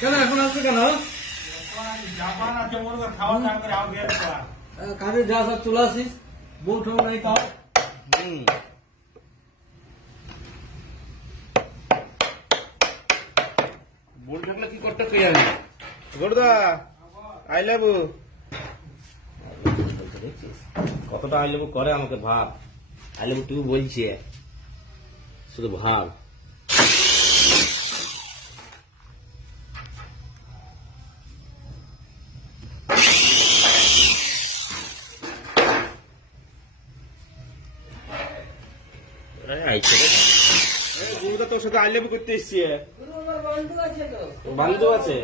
কেন এখন আসবে কেন? কাজে যা সব চলে আসিস, বউ ঠৌ নাই তাও। বল থাকলে কি করতে কে জানি। গরদা আই লাভ ইউ। কতটা আই লাভ করে আমাকে ভাব। আই লাভ তুই বলছে শুধু ভাব। তোর সাথে আই লাভ করতে এসছি। বন্ধু আছে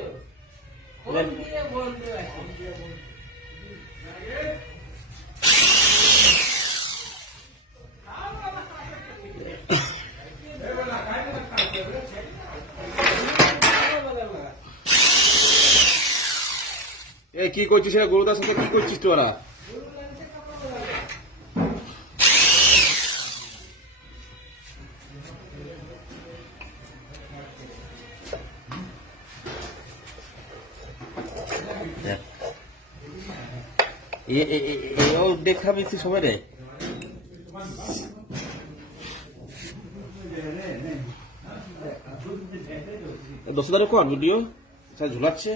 এই কি করছিস গরুদার সাথে কি করছিস তোরা? দেখাবি সবাই রে $10,000 কর ভিডিও ঝুলাচ্ছে।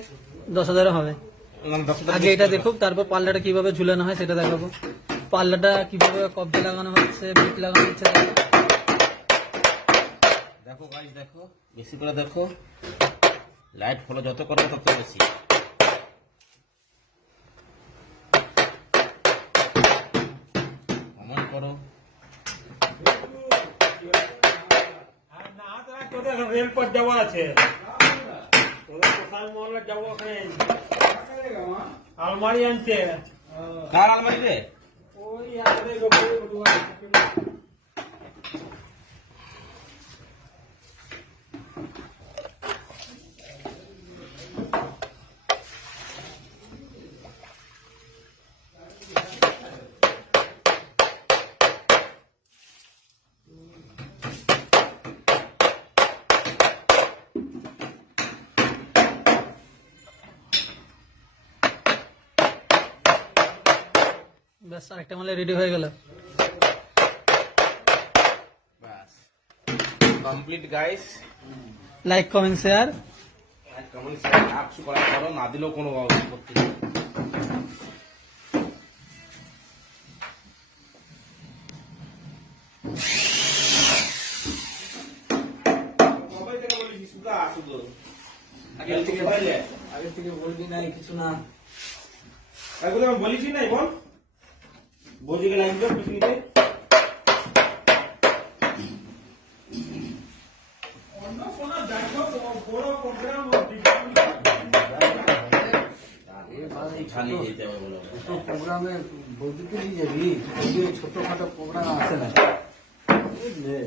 10,000 হবে। আগে এটা দেখুক, তারপর পাল্লাটা কিভাবে ঝুলানো হয় সেটা দেখাবো। পাল্লাটা কিভাবে কবজা লাগানো হচ্ছে, বিট লাগানো হচ্ছে দেখো গাইস, দেখো বেশি করে দেখো। লাইট ফলো যত করবে তত বেশি। কমেন্ট করো। রেলপথ যাওয়া আছে, মহল্লা যাবো। ওখানে আলমারি আনছে। কার আলমারি রে? ওই ব্যাস, আরেকটা মালে রেডি হয়ে গেল। বাস complete guys. Like comment share. Comment share আপসু করা করো, না দিলেও কোনো আপত্তি নেই। সবাই থেকে বলেছি সুদা শুধু আগে থেকে বলবি নাই কিছু না। এগুলো আমি বলেছি নাই বল। বৌদিকে লাগবে পিকনিকে। অন্য কোনো দেখো বড় প্রোগ্রাম প্রোগ্রামে বৌদিকে নিয়ে যাবি, ছোটখাটো প্রোগ্রাম আছে না বুঝলে।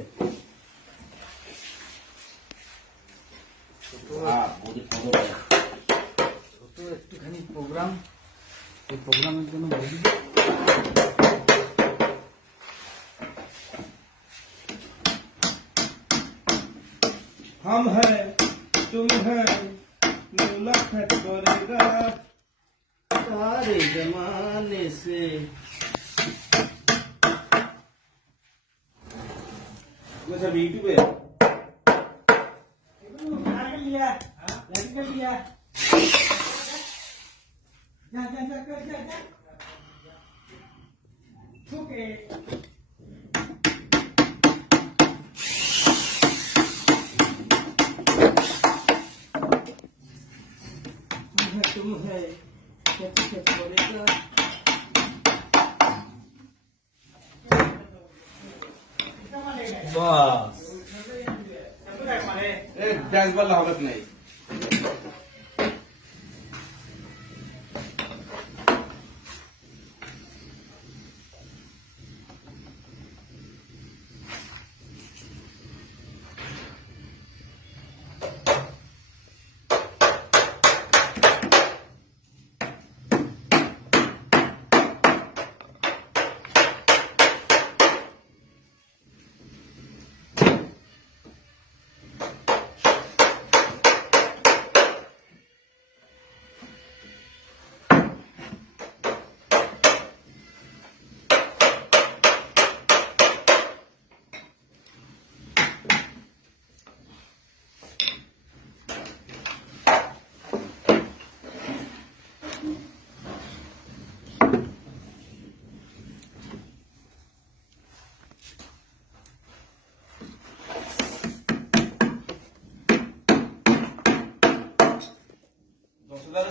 ছোট একটুখানি প্রোগ্রাম, এই প্রোগ্রামের জন্য বৌদি हम है तुम्हें मुलाकात करेगा सारे जमाने से सब यूट्यूब है तुम्हें कैसे करेगा बस डैश वाला होगा नहीं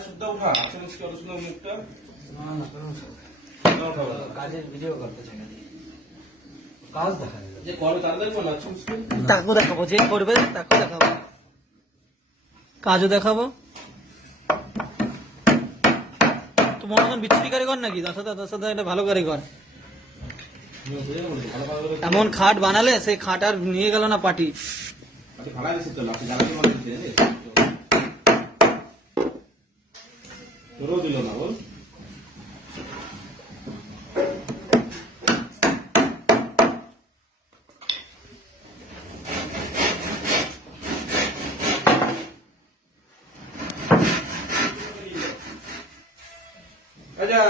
सुद्धा उठा चेंज करो सुनो मुखटा ना उठाओ কাজের ভিডিও করতে চাই কাজ দেখা যায় যে করো তাড়াতাড়ি বলো চুপ তাকেও দেখাবো, যে করবে তাকেও দেখাবো, কাজও দেখাবো। তোমার মতন বিচ্ছিরি কারিগর নাকি? দশটা একটা ভালো কারিগর। এমন খাট বানালে সেই খাট আর নিয়ে গেল না পার্টি। ভাড়া দিছে তো লাঠি জ্বালাতে মনে দিতে তোরও দিল না বল আচ্ছা